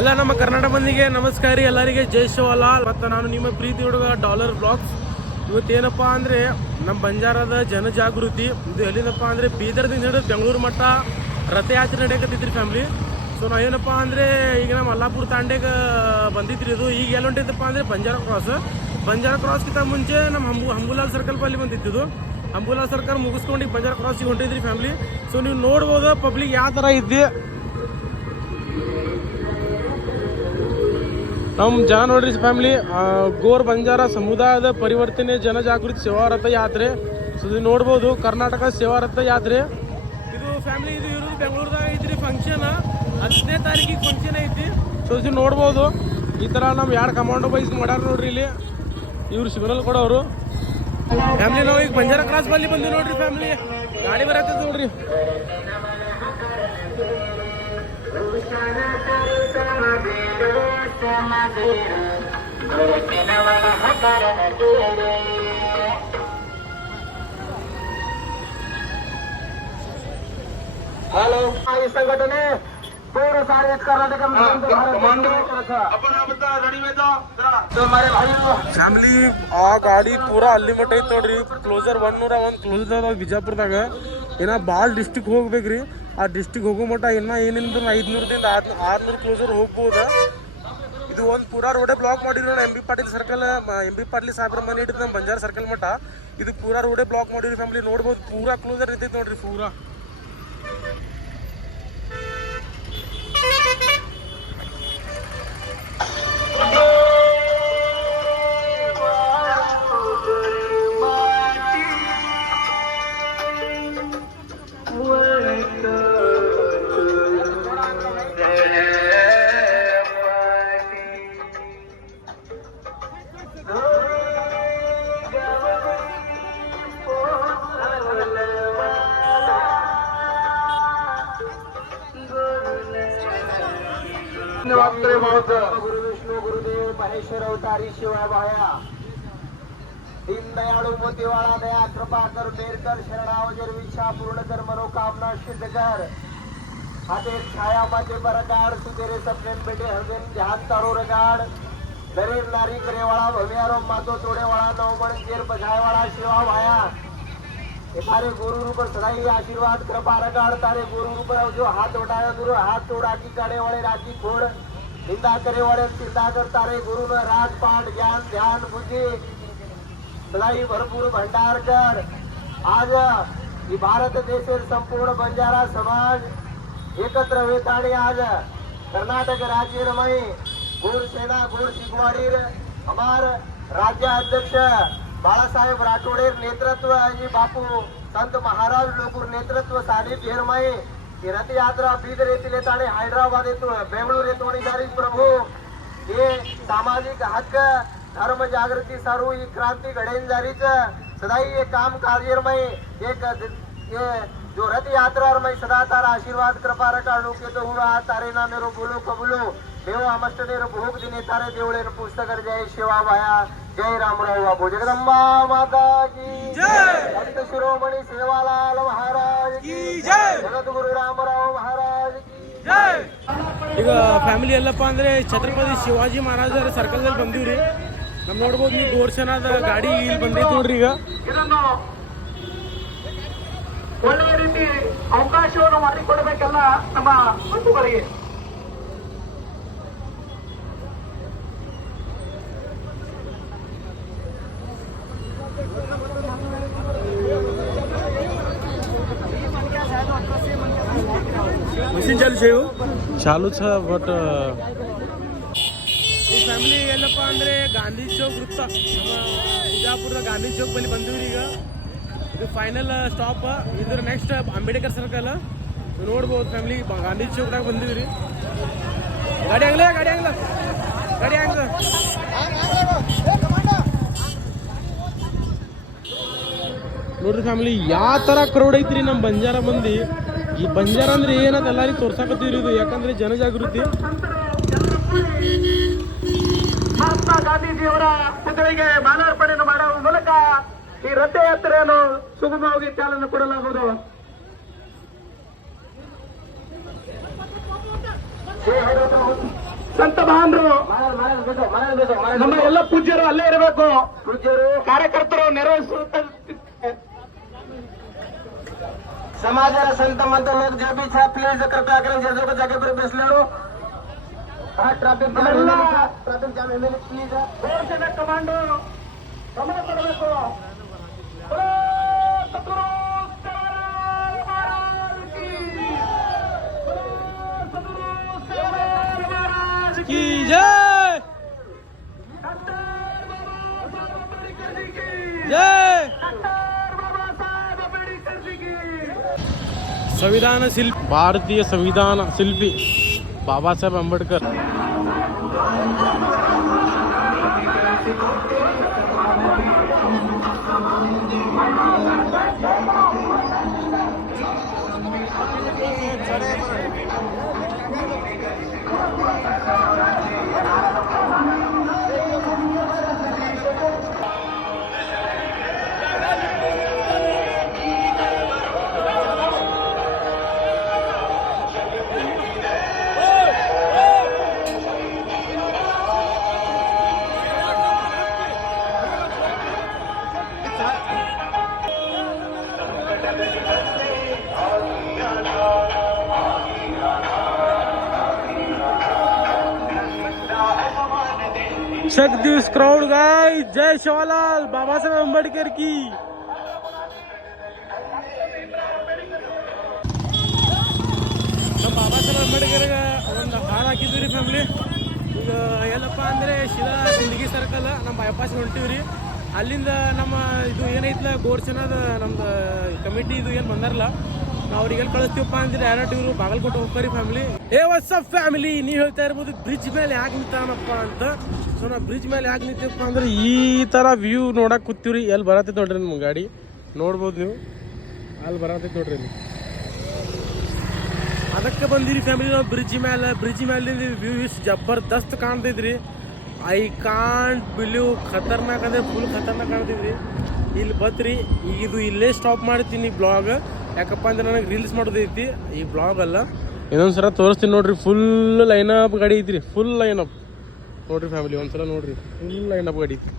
ಎಲ್ಲ ನಮ್ಮ ಕರ್ನಾಟಕ ಮಂದಿಗೆ ನಮಸ್ಕಾರ ರೀ. ಎಲ್ಲರಿಗೆ ಜೈ ಶಿವಲಾಲ್. ಮತ್ತು ನಾನು ನಿಮ್ಮ ಪ್ರೀತಿ ಹುಡುಗ ಡಾಲರ್ ಬ್ಲಾಗ್ಸ್. ಇವತ್ತೇನಪ್ಪ ಅಂದರೆ ನಮ್ಮ ಬಂಜಾರದ ಜನಜಾಗೃತಿ. ಇದು ಎಲ್ಲಿಂದಪ್ಪ ಅಂದರೆ ಬೀದರ್ದಿಂದ ಹಿಡಿದು ಬೆಂಗಳೂರು ಮಟ್ಟ ರಥಯಾತ್ರೆ ನಡೆಯಕತ್ತೈತ್ರಿ ಫ್ಯಾಮ್ಲಿ. ಸೊ ನಾವು ಏನಪ್ಪ ಅಂದರೆ ಈಗ ನಮ್ಮ ಅಲ್ಲಾಪುರ ತಾಂಡೆಗೆ ಬಂದಿದ್ರಿ. ಇದು ಈಗ ಎಲ್ಲಿ ಹೊಂಟೈತಪ್ಪ ಅಂದರೆ ಬಂಜಾರ ಕ್ರಾಸ್ಗಿಂತ ಮುಂಚೆ ನಮ್ಮ ಹಂಬುಲಾಲ್ ಸರ್ಕಲ್ ಬಲ್ಲಿ ಬಂದಿತ್ತು. ಹಂಬುಲಾಲ್ ಸರ್ಕಲ್ ಮುಗಿಸ್ಕೊಂಡು ಈಗ ಬಂಜಾರ ಕ್ರಾಸಿಗೆ ಹೊಂಟಿದ್ರಿ ಫ್ಯಾಮ್ಲಿ. ಸೊ ನೀವು ನೋಡ್ಬೋದು ಪಬ್ಲಿಕ್ ಯಾವ ಥರ ಇದ್ದೆ. ನಮ್ಮ ಜನ ನೋಡ್ರಿ ಫ್ಯಾಮ್ಲಿ, ಗೋರ್ ಬಂಜಾರ ಸಮುದಾಯದ ಪರಿವರ್ತನೆ ಜನಜಾಗೃತಿ ಸೇವಾರಥ ಯಾತ್ರೆ. ಸೊ ಇದು ನೋಡ್ಬೋದು ಕರ್ನಾಟಕ ಸೇವಾರಥ ಯಾತ್ರೆ. ಇದು ಫ್ಯಾಮ್ಲಿ ಇದು ಇರೋದು ಬೆಂಗಳೂರದಾಗ ಐತ್ರಿ. ಫಂಕ್ಷನ್ 10ನೇ ತಾರೀಕಿಗೆ ಫಂಕ್ಷನ್ ಐತಿ. ಸೊ ಇದು ನೋಡ್ಬೋದು ಈ ಥರ ನಮ್ಮ 2 ಕಮಾಂಡೋ ಬೈಸ್ ಮಾಡ್ಯಾರ ನೋಡ್ರಿ. ಇಲ್ಲಿ ಇವ್ರು ಸಿಗ್ನಲ್ ಕೊಡೋರು ಫ್ಯಾಮ್ಲಿ. ನಾವು ಈಗ ಬಂಜಾರ ಕ್ರಾಸ್ ಬಲ್ಲಿ ಬಂದು ನೋಡ್ರಿ ಫ್ಯಾಮ್ಲಿ, ಗಾಡಿ ಬರತ್ತದ ನೋಡ್ರಿ. हॅलो ही संघटने पूर्ण सारे कर्नाटक ಫ್ಯಾಮ್ಲಿ ಆ ಗಾಡಿ ಪೂರಾ ಅಲ್ಲಿ ಮಟ್ಟ ಐತಿ ನೋಡ್ರಿ. ಕ್ಲೋಸರ್ 101 ಕ್ಲೋಸರ್ ಅದಾವ ಬಿಜಾಪುರದಾಗ. ಏನ ಭಾಳ ಡಿಸ್ಟಿಕ್ ಹೋಗ್ಬೇಕ್ರಿ. ಆ ಡಿಸ್ಟಿಕ್ ಹೋಗೋ ಮಟ್ಟ ಇನ್ನ ಏನಿಲ್ಲ 500ದಿಂದ 600 ಕ್ಲೋಸರ್ ಹೋಗ್ಬೋದು. ಇದು ಒಂದು ಪೂರಾ ರೋಡೇ ಬ್ಲಾಕ್ ಮಾಡಿದ್ರು. M B Patil circle, M B Patil ಸಾಹೇಬ್ರ ಮನೆ ಹಿಡಿದು ನಮ್ಮ ಬಂಜಾರ ಸರ್ಕಲ್ ಮಟ್ಟ ಇದು ಪೂರಾ ರೋಡೇ ಬ್ಲಾಕ್ ಮಾಡಿರಿ ಫ್ಯಾಮ್ಲಿ. ನೋಡ್ಬೋದು ಪೂರಾ ಕ್ಲೋಸರ್ ಇರ್ತೈತಿ ನೋಡ್ರಿ ಪೂರಾ. गुरु विष्णू गुरुदेव महेश्वर अवतारी शिवाय भाया दीनदयाळु मोतीवाळा दया कृपा कर मेर कर शरणावजर विच्छा पूर्ण कर मनोकामना सिद्ध कर. हाथे छाया माते बरगाड़ सुतेरे सपने बेटे हरदिन ध्यान तारो रगाड़. दरेर नारी करे वाला भव्यारो मातो तोड़े वाला नवमण जेर बजाए वाला शिवा भाया. तारे गुरु रूप सदाई आशीर्वाद कृपा रगाड़. तारे गुरु रूप जो हाथ उठाया गुरु हाथ तोड़ा की काढ़े वाले राखी फोड़. निंदा करे वाले चिंता कर. तारे गुरु ने राज पाठ ज्ञान ध्यान बुद्धि सदाई भरपूर भंडार कर. आज ही भारत देशेर संपूर्ण बंजारा समाज एकत्र वेताणी आज कर्नाटक राज्य रमई गोर सेना गोर शिकवाडीर हमार राज्य अध्यक्ष बाळासाहेब राठोडेर नेतृत्व आणि बापू संत महाराज लोकूर नेतृत्व सानिध्य रमई रथ यात्रा बीदर येथील आणि हैदराबाद येथून बेंगळूर येथून जारी प्रभू हे सामाजिक हक्क धर्म जागृती सारू ही क्रांती घडेन जारीच सदाई ये काम कार्यमय एक जो रथ यात्रा रमई सदा तारा आशीर्वाद कृपा रकाळू के तो हुआ तारे ना मेरो बोलो कबुलो देव अमष्टनेर भोग दिने तारे देवळेर पुस्तकर जय शिवा भाया जय रामराव बाबू जगदंबा माता की जय. संत शिरोमणी सेवालाल महाराज की जय. जगद्गुरु रामराव महाराज की जय. ಈಗ ಫ್ಯಾಮಿಲಿ ಎಲ್ಲಪ್ಪ ಅಂದರೆ ಛತ್ರಪತಿ ಶಿವಾಜಿ ಮಹಾರಾಜರ ಸರ್ಕಲ್ದಲ್ಲಿ ಬಂದೀವ್ರಿ. ನಮ್ಮ ನೋಡ್ಬೋದು ನೀವು ಗೋರ್ಶನದ ಗಾಡಿ ಇಲ್ಲಿ ಬಂದೈತಿ ನೋಡ್ರಿ. ಈಗ ಇದನ್ನು ಒಳ್ಳೆಯ ರೀತಿ ಅವಕಾಶವನ್ನು ಮಾಡಿಕೊಡಬೇಕಲ್ಲ ನಮ್ಮ ಬಂಧುವರಿಗೆ. मशीन चालूच बट ಈ ಫ್ಯಾಮಿಲಿ ಎಲ್ಲಪ್ಪ ಅಂದರೆ ಗಾಂಧಿ ಚೌಕ್ ವೃತ್ತ ನಮ್ಮ ಬಿಜಾಪುರದ ಗಾಂಧಿ ಚೌಕ್ ಬಳಿ ಬಂದಿವ್ರಿ. ಈಗ ಇದು ಫೈನಲ್ ಸ್ಟಾಪ್. ಇದ್ರ ನೆಕ್ಸ್ಟ್ ಅಂಬೇಡ್ಕರ್ ಸರ್ಕಲ್ ನೋಡ್ಬೋದು ಫ್ಯಾಮಿಲಿ. ಗಾಂಧಿ ಚೌಕ್ದಾಗ ಬಂದಿವ್ರಿ. ಗಾಡಿ ಹಂಗ್ಲ ನೋಡ್ರಿ ಫ್ಯಾಮಿಲಿ ಯಾವ ಥರ ಕ್ರೌಡ್ ಐತ್ರಿ ನಮ್ಮ ಬಂಜಾರ ಮಂದಿ. ಈ ಬಂಜಾರ ಅಂದ್ರೆ ಏನಂತ ಎಲ್ಲರಿಗೂ ತೋರ್ಸಾಕತ್ತೀರಿ. ಇದು ಯಾಕಂದ್ರೆ ಜನಜಾಗೃತಿ. ಮಹಾತ್ಮ ಗಾಂಧೀಜಿಯವರ ಪುತ್ಥಳಿಗೆ ಮಾಲಾರ್ಪಣೆಯನ್ನು ಮಾಡುವ ಮೂಲಕ ಈ ರಥಯಾತ್ರೆಯನ್ನು ಸುಗಮವಾಗಿ ಚಾಲನೆ ಕೊಡಲಾಗುವುದು. ಮಹಾನ್ರು ಮನೇಲಿ ನಮ್ಮ ಎಲ್ಲ ಪೂಜ್ಯರು ಅಲ್ಲೇ ಇರಬೇಕು. ಪೂಜ್ಯರು ಕಾರ್ಯಕರ್ತರು ನೆರವೇರಿಸುತ್ತ समाजाला संत म्हणतो लोक जे बी छा प्लीज कृपया करें जे जो जगह पर बेसलेलो हा ट्रॅफिक जाम एमएलए प्लीज ಘೋಷಣೆ ಕಮಾಂಡೋ ಗಮನ ಕೊಡಬೇಕು. ಸಂವಿಧಾನ ಶಿಲ್ಪಿ, ಭಾರತೀಯ ಸಂವಿಧಾನ ಶಿಲ್ಪಿ Baba Saheb Ambedkar. Check this crowd, guys. जय शिवलाल, बाबा साहेब अंबेडकर की. ನಮ್ಮ ಬಾಬಾ ಸಾಹೇಬ್ ಅಂಬೇಡ್ಕರ್ ಒಂದು ಹಾಡು ಹಾಕಿದ್ವಿ ಫ್ಯಾಮಿಲಿ. ಈಗ ಏನಪ್ಪ ಅಂದರೆ ಶಿಲಾ ಸಿಂದಗಿ ಸರ್ಕಲ್ ನಮ್ಮ ಬೈಪಾಸ್ ಹೊಂಟಿವ್ರಿ. ಅಲ್ಲಿಂದ ನಮ್ಮ ಇದು ಏನೈತಲ್ಲ ಗೋರ್ಚನದ ನಮ್ದು ಕಮಿಟಿ ಇದು ಏನು ಬಂದಾರಲ್ಲ, ನಾವು ಅವ್ರಿಗೆ ಎಲ್ಲಿ ಕಳಿಸ್ತೀವಪ್ಪ ಅಂದ್ರೆ ಡೈರೆಕ್ಟ್ ಇವರು ಬಾಗಲಕೋಟೆ ಹೋಗ್ತಾರೆ ಫ್ಯಾಮಿಲಿ. ವಾಟ್ಸಪ್ ಫ್ಯಾಮಿಲಿ, ನೀವು ಹೇಳ್ತಾ ಇರ್ಬೋದು ಬ್ರಿಡ್ಜ್ ಮೇಲೆ ಯಾಕೆ ನಿಂತಾನಪ್ಪ ಅಂತ. ಸೊ ನಾವು ಬ್ರಿಡ್ಜ್ ಮೇಲೆ ಯಾಕೆ ನಿಂತೀವಪ್ಪ ಅಂದ್ರೆ ಈ ಥರ ವ್ಯೂ ನೋಡಕ್ಕೆ ಕೂತೀವ್ರಿ. ಎಲ್ಲಿ ಬರತ್ತೈತೆ ನೋಡ್ರಿ ನಿಮ್ಮ ಗಾಡಿ ನೋಡ್ಬೋದು ನೀವು, ಅಲ್ಲಿ ಬರತ್ತೈತೆ ನೋಡ್ರಿ ನೀವು. ಅದಕ್ಕೆ ಬಂದಿರಿ ಫ್ಯಾಮಿಲಿ ನಾವು ಬ್ರಿಡ್ಜ್ ಮೇಲೆ ವ್ಯೂ ಇಷ್ಟು ಜಬರ್ದಸ್ತ್ ಕಾಣ್ತೈತ್ರಿ. ಐ ಕಾಂಟ್ ಬಿಲೀವ್, ಖತರ್ನಾಕ್ ಅಂದರೆ ಫುಲ್ ಖತರ್ನಾಕ್ ಕಾಣ್ತಿದ್ರಿ. ಇಲ್ಲಿ ಬತ್ರಿ, ಈಗ ಇದು ಇಲ್ಲೇ ಸ್ಟಾಪ್ ಮಾಡ್ತೀನಿ ಬ್ಲಾಗ್. ಯಾಕಪ್ಪ ಅಂದ್ರೆ ನನಗೆ ರೀಲ್ಸ್ ಮಾಡೋದೈತಿ ಈ ಬ್ಲಾಗ್ ಅಲ್ಲ. ಇನ್ನೊಂದ್ಸಲ ತೋರಿಸ್ತೀನಿ ನೋಡ್ರಿ. ಫುಲ್ ಲೈನಪ್ ಗಾಡಿ ಐತ್ರಿ, ಫುಲ್ ಲೈನಪ್ ನೋಡ್ರಿ ಫ್ಯಾಮಿಲಿ. ಒಂದ್ಸಲ ನೋಡ್ರಿ, ಫುಲ್ ಲೈನಪ್ ಗಾಡಿ ಐತಿ.